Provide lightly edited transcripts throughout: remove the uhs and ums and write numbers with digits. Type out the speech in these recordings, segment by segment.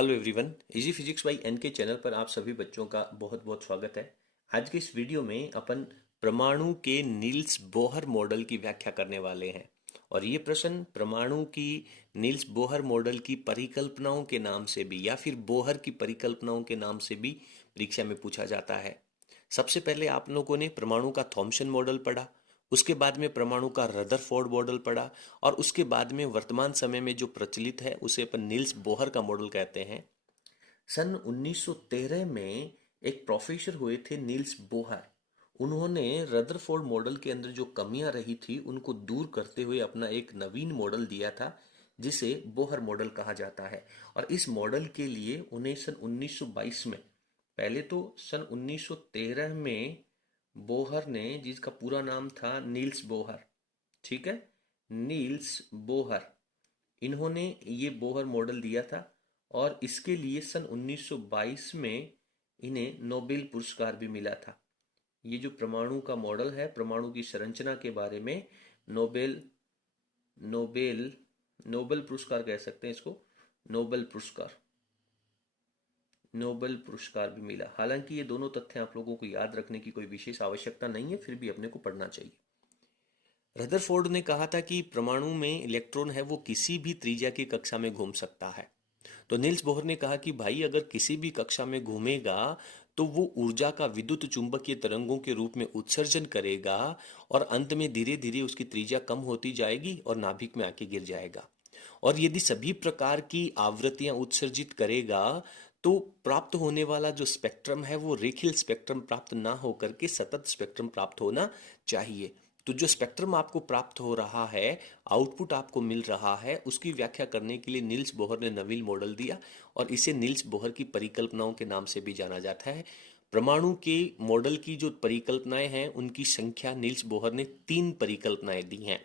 Hello everyone, easy physics by N K channel पर आप सभी बच्चों का बहुत बहुत स्वागत है। आज के इस वीडियो में अपन परमाणु के नील्स बोहर मॉडल की व्याख्या करने वाले हैं। और ये प्रश्न परमाणु की नील्स बोहर मॉडल की परिकल्पनाओं के नाम से भी या फिर बोहर की परिकल्पनाओं के नाम से भी परीक्षा में पूछा जाता है। सबसे पहले आप लोगों ने परमाणु का थॉम्सन मॉडल पढ़ा, उसके बाद में परमाणु का रदरफोर्ड मॉडल पढ़ा और उसके बाद में वर्तमान समय में जो प्रचलित है उसे अपन नील्स बोहर का मॉडल कहते हैं। सन 1913 में एक प्रोफेसर हुए थे नील्स बोहर। उन्होंने रदरफोर्ड मॉडल के अंदर जो कमियां रही थी उनको दूर करते हुए अपना एक नवीन मॉडल दिया था जिसे बोहर मॉडल कहा जाता है। और इस मॉडल के लिए उन्हें सन 1922 में, पहले तो सन 1913 में बोहर ने, जिसका पूरा नाम था नील्स बोहर, ठीक है, नील्स बोहर, इन्होंने ये बोहर मॉडल दिया था। और इसके लिए सन 1922 में इन्हें नोबेल पुरस्कार भी मिला था। ये जो परमाणु का मॉडल है, परमाणु की संरचना के बारे में नोबेल नोबेल नोबेल पुरस्कार कह सकते हैं इसको, नोबेल पुरस्कार, नोबेल पुरस्कार भी मिला। हालांकि ये दोनों तथ्य आप लोगों को याद रखने की कोई विशेष आवश्यकता नहीं है, फिर भी अपने को पढ़ना चाहिए। रदरफोर्ड ने कहा था कि परमाणु में इलेक्ट्रॉन है वो किसी भी त्रिज्या की कक्षा में घूम सकता है। तो नील्स बोहर ने कहा कि भाई अगर किसी भी कक्षा में घूमेगा तो वो ऊर्जा का विद्युत चुंबकीय तरंगों के रूप में उत्सर्जन करेगा और अंत में धीरे धीरे उसकी त्रिज्या कम होती जाएगी और नाभिक में आके गिर जाएगा। और यदि सभी प्रकार की आवृत्तियां उत्सर्जित करेगा तो प्राप्त होने वाला जो स्पेक्ट्रम है वो रेखीय स्पेक्ट्रम प्राप्त ना होकर के सतत स्पेक्ट्रम प्राप्त होना चाहिए। तो जो स्पेक्ट्रम आपको प्राप्त हो रहा है, आउटपुट आपको मिल रहा है, उसकी व्याख्या करने के लिए नील्स बोहर ने नवीन मॉडल दिया और इसे नील्स बोहर की परिकल्पनाओं के नाम से भी जाना जाता है। परमाणु के मॉडल की जो परिकल्पनाएं हैं उनकी संख्या नील्स बोहर ने 3 परिकल्पनाएं दी हैं।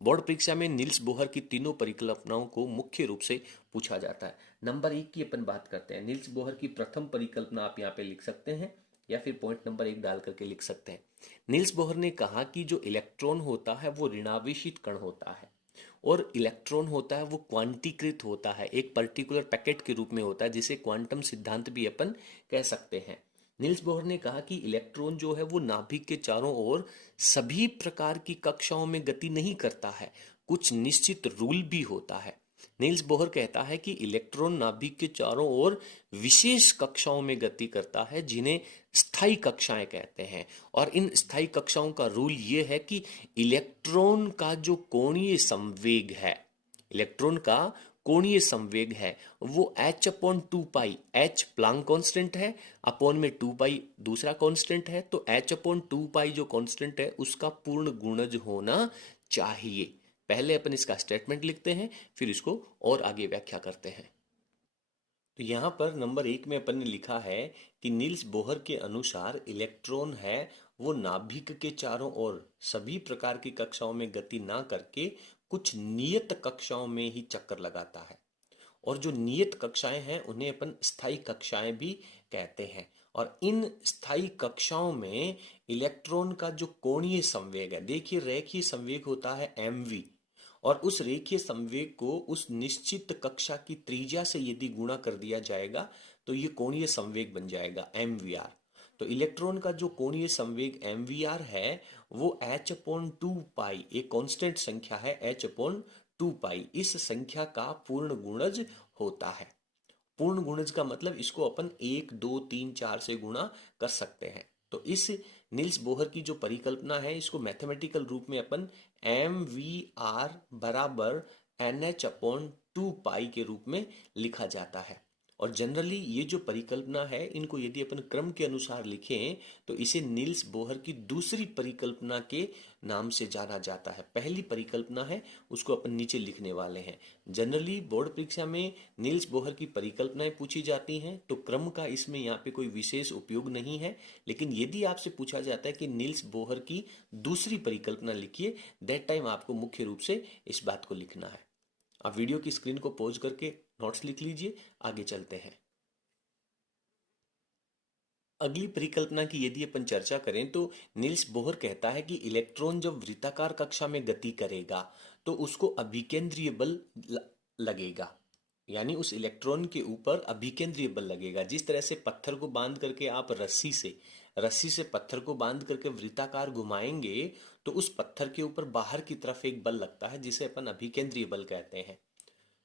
बोर्ड परीक्षा में नील्स बोहर की तीनों परिकल्पनाओं को मुख्य रूप से पूछा जाता है। नंबर 1 की अपन बात करते हैं। नील्स बोहर की प्रथम परिकल्पना आप यहाँ पे लिख सकते हैं या फिर पॉइंट नंबर 1 डाल करके लिख सकते हैं। नील्स बोहर ने कहा कि जो इलेक्ट्रॉन होता है वो ऋणावेशित कण होता है और इलेक्ट्रॉन होता है वो क्वांटीकृत होता है, एक पर्टिकुलर पैकेट के रूप में होता है जिसे क्वांटम सिद्धांत भी अपन कह सकते हैं। नील्स बोहर ने कहा कि इलेक्ट्रॉन जो है वो नाभिक के चारों ओर सभी प्रकार की कक्षाओं में गति नहीं करता है, कुछ निश्चित रूल भी होता है। नील्स बोहर कहता है कि इलेक्ट्रॉन नाभिक के चारों ओर विशेष कक्षाओं में गति करता है जिन्हें स्थायी कक्षाएं कहते हैं। और इन स्थायी कक्षाओं का रूल ये है कि इलेक्ट्रॉन का जो कोणीय संवेग है, इलेक्ट्रॉन का कोणीय संवेग है वो h/2 पाई, h प्लांक कांस्टेंट है, अपॉन में 2 पाई दूसरा कांस्टेंट है, तो h/2 पाई जो कांस्टेंट है उसका पूर्ण गुणज होना चाहिए। पहले अपन इसका स्टेटमेंट लिखते हैं फिर इसको और आगे व्याख्या करते हैं। तो यहाँ पर नंबर 1 में अपन ने लिखा है कि नील्स बोहर के अनुसार इलेक्ट्रॉन है वो नाभिक के चारों ओर सभी प्रकार की कक्षाओं में गति ना करके कुछ नियत कक्षाओं में ही चक्कर लगाता है। और जो नियत कक्षाएं हैं उन्हें अपन स्थायी कक्षाएं भी कहते हैं। और इन स्थायी कक्षाओं में इलेक्ट्रॉन का जो कोणीय संवेग है, देखिए रेखीय संवेग होता है mv, और उस रेखीय संवेग को उस निश्चित कक्षा की त्रिज्या से यदि गुणा कर दिया जाएगा तो ये कोणीय संवेग बन जाएगा mvr। तो इलेक्ट्रॉन का जो कोणीय संवेग mvr है वो h/2 पाई, एक कांस्टेंट संख्या है h/2 पाई, इस संख्या का पूर्ण गुणज होता है। पूर्ण गुणज का मतलब इसको अपन 1 2 3 4 से गुणा कर सकते हैं। तो इस नील्स बोहर की जो परिकल्पना है इसको मैथमेटिकल रूप में अपन mvr बराबर nh/2 पाई के रूप में लिखा जाता है। और जनरली ये जो परिकल्पना है इनको यदि अपन क्रम के अनुसार लिखें तो इसे नील्स बोहर की दूसरी परिकल्पना के नाम से जाना जाता है। पहली परिकल्पना है उसको अपन नीचे लिखने वाले हैं। जनरली बोर्ड परीक्षा में नील्स बोहर की परिकल्पनाएं पूछी जाती हैं तो क्रम का इसमें यहाँ पे कोई विशेष उपयोग नहीं है। लेकिन यदि आपसे पूछा जाता है कि नील्स बोहर की दूसरी परिकल्पना लिखिए, दैट टाइम आपको मुख्य रूप से इस बात को लिखना है। आप वीडियो की स्क्रीन को पॉज करके नोट्स लिख लीजिए, आगे चलते हैं। अगली परिकल्पना की यदि अपन चर्चा करें तो नील्स बोहर कहता है कि इलेक्ट्रॉन जब वृत्ताकार कक्षा में गति करेगा तो उसको अभिकेंद्रीय बल लगेगा। यानी उस इलेक्ट्रॉन के ऊपर अभिकेंद्रीय बल लगेगा। जिस तरह से पत्थर को बांध करके आप रस्सी से पत्थर को बांध करके वृत्ताकार घुमाएंगे तो उस पत्थर के ऊपर बाहर की तरफ एक बल लगता है जिसे अपन अभिकेंद्रीय बल कहते हैं।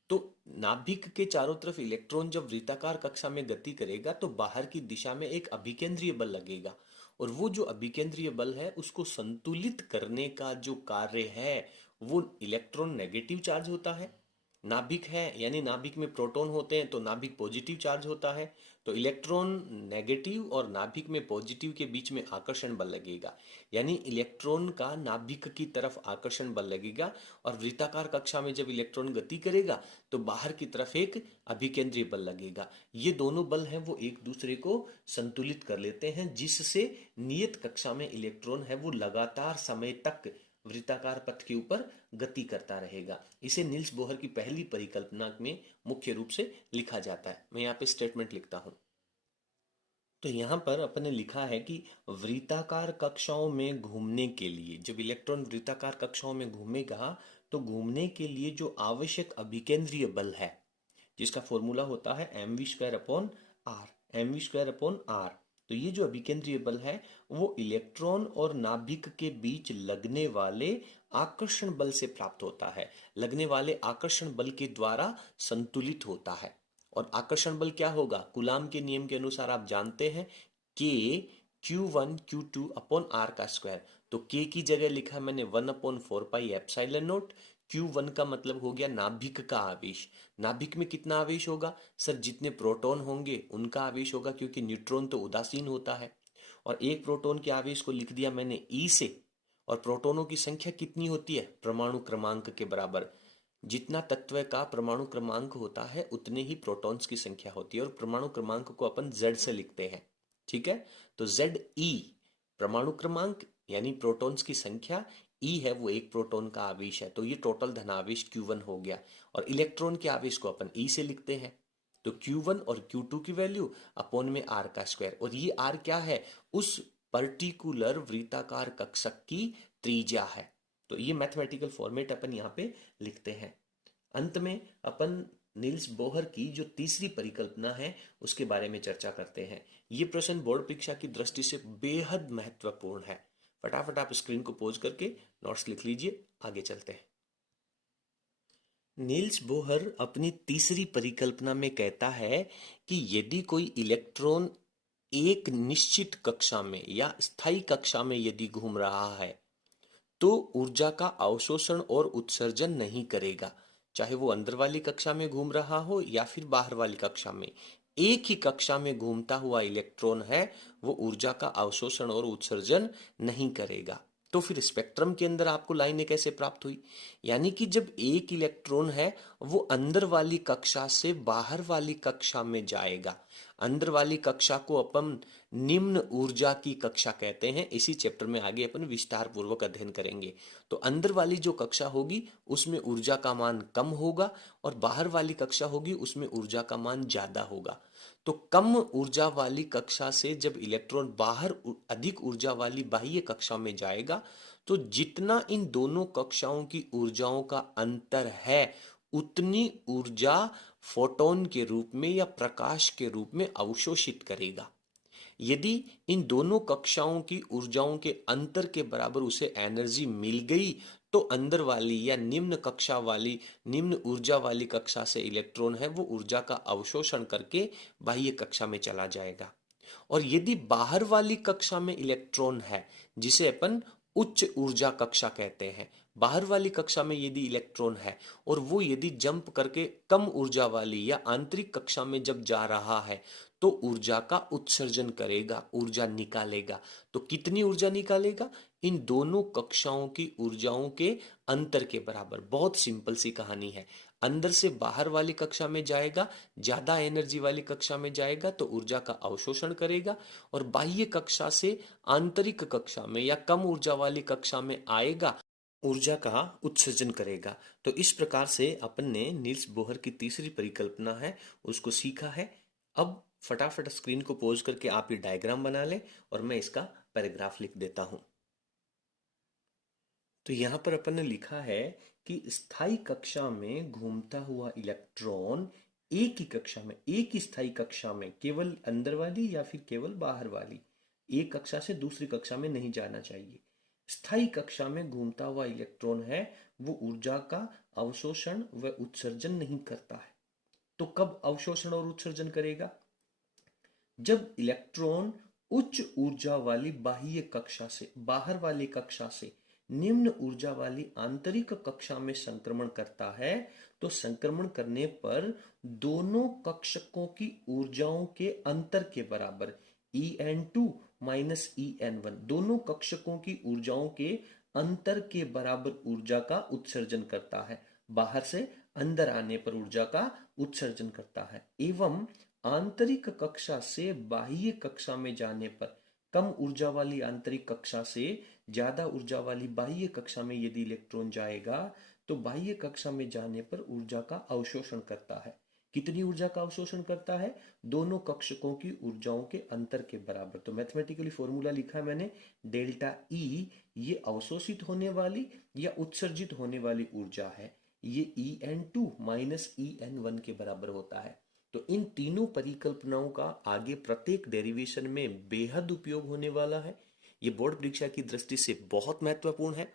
तो नाभिक के चारों तरफ इलेक्ट्रॉन जब वृत्ताकार कक्षा में गति करेगा तो बाहर की दिशा में एक अभिकेंद्रीय बल लगेगा, और वो जो अभिकेंद्रीय बल है उसको संतुलित करने का जो कार्य है वो इलेक्ट्रॉन नेगेटिव चार्ज होता है। नाभिक है यानी नाभिक में प्रोटॉन होते हैं तो नाभिक पॉजिटिव चार्ज होता है, तो इलेक्ट्रॉन नेगेटिव और नाभिक में पॉजिटिव के बीच में आकर्षण बल लगेगा, यानी इलेक्ट्रॉन का नाभिक की तरफ आकर्षण बल लगेगा। और वृत्ताकार कक्षा में जब इलेक्ट्रॉन गति करेगा तो बाहर की तरफ एक अभिकेंद्रीय बल लगेगा। ये दोनों बल हैं वो एक दूसरे को संतुलित कर लेते हैं, जिससे नियत कक्षा में इलेक्ट्रॉन है वो लगातार समय तक वृत्ताकार पथ के ऊपर गति करता रहेगा। इसे नील्स बोहर की पहली परिकल्पना में मुख्य रूप से लिखा जाता है। मैं यहाँ पे स्टेटमेंट लिखता हूं। तो यहाँ पर अपन ने लिखा है कि वृत्ताकार कक्षाओं में घूमने के लिए, जब इलेक्ट्रॉन वृत्ताकार कक्षाओं में घूमेगा तो घूमने के लिए जो आवश्यक अभिकेंद्रीय बल है, जिसका फॉर्मूला होता है mv² अपॉन r। तो ये जो अभिकेंद्रीय बल है वो इलेक्ट्रॉन और नाभिक के बीच लगने वाले आकर्षण बल से प्राप्त होता है, लगने वाले आकर्षण बल के द्वारा संतुलित होता है। और आकर्षण बल क्या होगा? कूलाम के नियम के अनुसार आप जानते हैं के Q1 Q2 अपॉन r²। तो के की जगह लिखा है मैंने 1/4πε0। Q1 का मतलब हो गया नाभिक का आवेश। नाभिक में कितना आवेश होगा सर? जितने प्रोटॉन होंगे उनका आवेश होगा, क्योंकि न्यूट्रॉन तो उदासीन होता है। और एक प्रोटॉन के आवेश को लिख दिया मैंने E से। और प्रोटॉनों की संख्या कितनी होती है? परमाणु क्रमांक के बराबर। जितना तत्व का परमाणु क्रमांक होता है उतने ही प्रोटॉन्स की संख्या होती है, और परमाणु क्रमांक को अपन Z से लिखते हैं। ठीक है, तो ZE परमाणु क्रमांक यानी प्रोटॉन्स की संख्या, E है वो एक प्रोटॉन का आवेश है, तो ये टोटल धनावेश Q1 हो गया। और इलेक्ट्रॉन के आवेश को अपन E से लिखते हैं, तो Q1 और Q2 की वैल्यू अपॉन में r²। और ये r क्या है? उस पर्टिकुलर वृत्ताकार कक्षक की त्रिज्या है। तो ये मैथमेटिकल फॉर्मेट अपन यहाँ पे लिखते हैं। अंत में अपन नील्स बोहर की जो तीसरी परिकल्पना है उसके बारे में चर्चा करते हैं। ये प्रश्न बोर्ड परीक्षा की दृष्टि से बेहद महत्वपूर्ण है। फटाफट आप स्क्रीन को पॉज करके नोट्स लिख लीजिए, आगे चलते हैं। नील्स बोहर अपनी तीसरी परिकल्पना में कहता है कि यदि कोई इलेक्ट्रॉन एक निश्चित कक्षा में या स्थायी कक्षा में यदि घूम रहा है तो ऊर्जा का अवशोषण और उत्सर्जन नहीं करेगा, चाहे वो अंदर वाली कक्षा में घूम रहा हो या फिर बाहर वाली कक्षा में। एक ही कक्षा में घूमता हुआ इलेक्ट्रॉन है वो ऊर्जा का अवशोषण और उत्सर्जन नहीं करेगा। तो फिर स्पेक्ट्रम के अंदर आपको लाइनें कैसे प्राप्त हुई? यानी कि जब एक इलेक्ट्रॉन है वो अंदर वाली कक्षा से बाहर वाली कक्षा में जाएगा। अंदर वाली कक्षा को अपन निम्न ऊर्जा की कक्षा कहते हैं। इसी चैप्टर में आगे अपन विस्तार पूर्वक अध्ययन करेंगे। तो अंदर वाली जो कक्षा होगी उसमें ऊर्जा का मान कम होगा, और बाहर वाली कक्षा होगी उसमें ऊर्जा का मान ज्यादा होगा। तो कम ऊर्जा वाली कक्षा से जब इलेक्ट्रॉन बाहर अधिक ऊर्जा वाली बाह्य कक्षा में जाएगा तो जितना इन दोनों कक्षाओं की ऊर्जाओं का अंतर है उतनी ऊर्जा फोटोन के रूप में या प्रकाश के रूप में अवशोषित करेगा। यदि इन दोनों कक्षाओं की ऊर्जाओं के अंतर के बराबर उसे एनर्जी मिल गई तो अंदर वाली या निम्न कक्षा वाली, निम्न ऊर्जा वाली कक्षा से इलेक्ट्रॉन है वो ऊर्जा का अवशोषण करके बाह्य कक्षा में चला जाएगा। और यदि बाहर वाली कक्षा में इलेक्ट्रॉन है जिसे अपन उच्च ऊर्जा कक्षा कहते हैं, बाहर वाली कक्षा में यदि इलेक्ट्रॉन है और वो यदि जंप करके कम ऊर्जा वाली या आंतरिक कक्षा में जब जा रहा है तो ऊर्जा का उत्सर्जन करेगा, ऊर्जा निकालेगा। तो कितनी ऊर्जा निकालेगा? इन दोनों कक्षाओं की ऊर्जाओं के अंतर के बराबर। बहुत सिंपल सी कहानी है। अंदर से बाहर वाली कक्षा में जाएगा, ज्यादा एनर्जी वाली कक्षा में जाएगा तो ऊर्जा का अवशोषण करेगा, और बाह्य कक्षा से आंतरिक कक्षा में या कम ऊर्जा वाली कक्षा में आएगा, ऊर्जा का उत्सर्जन करेगा। तो इस प्रकार से अपन ने नील्स बोहर की तीसरी परिकल्पना है उसको सीखा है। अब फटाफट स्क्रीन को पॉज करके आप ये डायग्राम बना लें और मैं इसका पैराग्राफ लिख देता हूं। तो यहां पर अपन ने लिखा है कि स्थायी कक्षा में घूमता हुआ इलेक्ट्रॉन एक ही कक्षा में, एक ही स्थायी कक्षा में, केवल अंदर वाली या फिर केवल बाहर वाली, एक कक्षा से दूसरी कक्षा में नहीं जाना चाहिए। स्थायी कक्षा में घूमता हुआ इलेक्ट्रॉन है वो ऊर्जा का अवशोषण व उत्सर्जन नहीं करता है। तो कब अवशोषण और उत्सर्जन करेगा? जब इलेक्ट्रॉन उच्च ऊर्जा वाली बाह्य कक्षा से, बाहर वाली कक्षा से निम्न ऊर्जा वाली आंतरिक कक्षा में संक्रमण करता है, तो संक्रमण करने पर दोनों कक्षकों की ऊर्जाओं के अंतर के बराबर En2 माइनस En1, दोनों कक्षकों की ऊर्जाओं के अंतर के बराबर ऊर्जा का उत्सर्जन करता है। बाहर से अंदर आने पर ऊर्जा का उत्सर्जन करता है। एवं आंतरिक कक्षा से बाह्य कक्षा में जाने पर कम ऊर्जा वाली आंतरिक कक्षा से ज्यादा ऊर्जा वाली बाह्य कक्षा में यदि इलेक्ट्रॉन जाएगा तो बाह्य कक्षा में जाने पर ऊर्जा का अवशोषण करता है। कितनी ऊर्जा का अवशोषण करता है? दोनों कक्षकों की ऊर्जाओं के अंतर के बराबर। तो मैथमेटिकली फॉर्मूला लिखा मैंने, डेल्टा ई ये अवशोषित होने वाली या उत्सर्जित होने वाली ऊर्जा है, ये En2 माइनस En1 के बराबर होता है। तो इन तीनों परिकल्पनाओं का आगे प्रत्येक डेरिवेशन में बेहद उपयोग होने वाला है। ये बोर्ड परीक्षा की दृष्टि से बहुत महत्वपूर्ण है।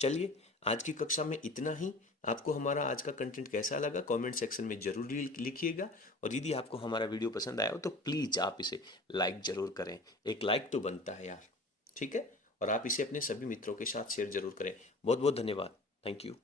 चलिए, आज की कक्षा में इतना ही। आपको हमारा आज का कंटेंट कैसा लगा कमेंट सेक्शन में जरूर लिखिएगा, और यदि आपको हमारा वीडियो पसंद आया हो तो प्लीज आप इसे लाइक जरूर करें। एक लाइक तो बनता है यार, ठीक है? और आप इसे अपने सभी मित्रों के साथ शेयर जरूर करें। बहुत बहुत धन्यवाद। Thank you.